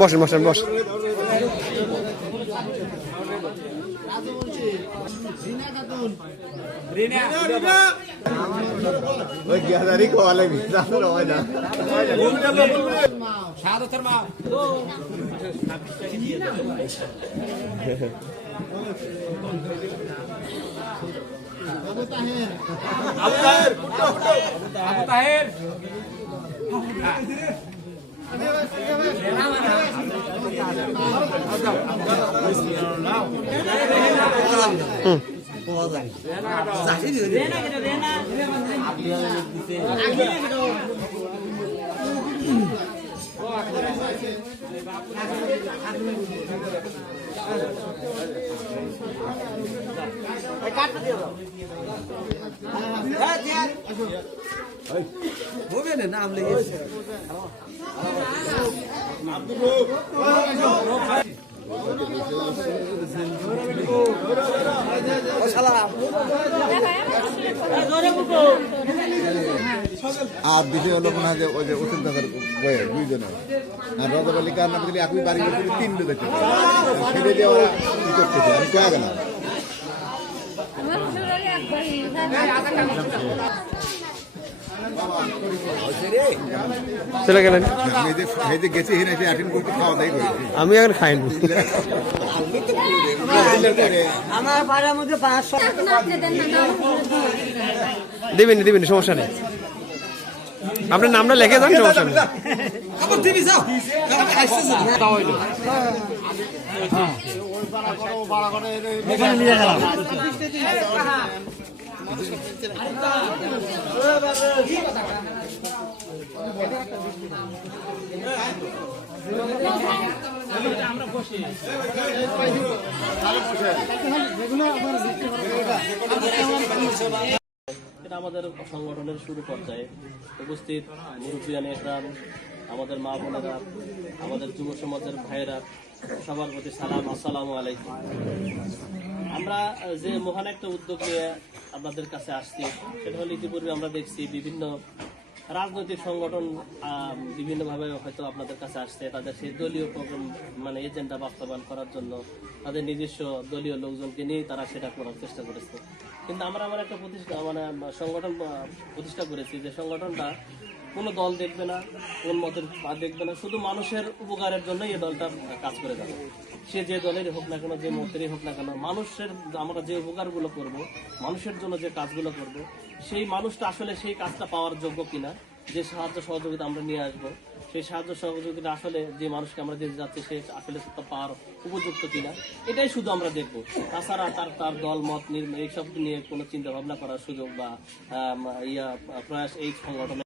বসেন বসেন বসেন। নাম লেগেছে আর দ্বিতীয় হলো মনে হয় যে ওই যে ওষুধ দাদার বয়ে দুইজনে আর রাজা বালি কার নাম দিলে একই বাড়ি করে তিনটে দেখতে সেটা দিয়ে ওরা কি করতেছে আমি কয়া গেলাম চলে গেলেন। গেছি অ্যাটেন্ড করতে খাওয়া দাওয়াই করেছি আমি এখন খাইনি। আমার পাড়ার মধ্যে 500 দিবেন দিবেন সমস্যা নেই, আপনার নামটা লিখে যান সমস্যা নেই। আমাদের সংগঠনের শুরু পর্যায়ে উপস্থিত মুরব্বিয়ান একরাম, আমাদের মা বোনেরা, আমাদের যুব সমাজের ভাইয়েরা, সবার প্রতি সালাম, আসসালামু আলাইকুম। আমরা যে মহান একটা উদ্যোগ নিয়ে আপনাদের কাছে আসছি সেটা হলো ইতিপূর্বে আমরা দেখছি বিভিন্ন রাজনৈতিক সংগঠন বিভিন্নভাবে হয়তো আপনাদের কাছে আসছে, তাদের সেই দলীয় প্রোগ্রাম মানে এজেন্ডা বাস্তবায়ন করার জন্য তাদের নিজস্ব দলীয় লোকজনকে নিয়ে তারা সেটা করার চেষ্টা করেছে। কিন্তু আমরা আমার একটা সংগঠন প্রতিষ্ঠা করেছি যে সংগঠনটা কোনো দল দেখবে না, কোন মতের দেখবে না, শুধু মানুষের উপকারের জন্যই এই দলটা কাজ করে যাবে। সে যে দলেরই হোক না কেন, যে মতেরই হোক না কেন, মানুষের আমরা যে উপকারগুলো করব, মানুষের জন্য যে কাজগুলো করব, সেই মানুষটা আসলে সেই কাজটা পাওয়ার যোগ্য কিনা, যে সাহায্য সহযোগিতা আমরা নিয়ে আসবো সেই সাহায্য সহযোগিতা আসলে যে মানুষকে আমরা দিতে যাচ্ছি সে আসলে পাওয়ার উপযুক্ত কিনা, এটাই শুধু আমরা দেখবো। তাছাড়া তার দল মত এইসব নিয়ে কোনো চিন্তা ভাবনা করার সুযোগ বা প্রয়াস এই সংগঠনে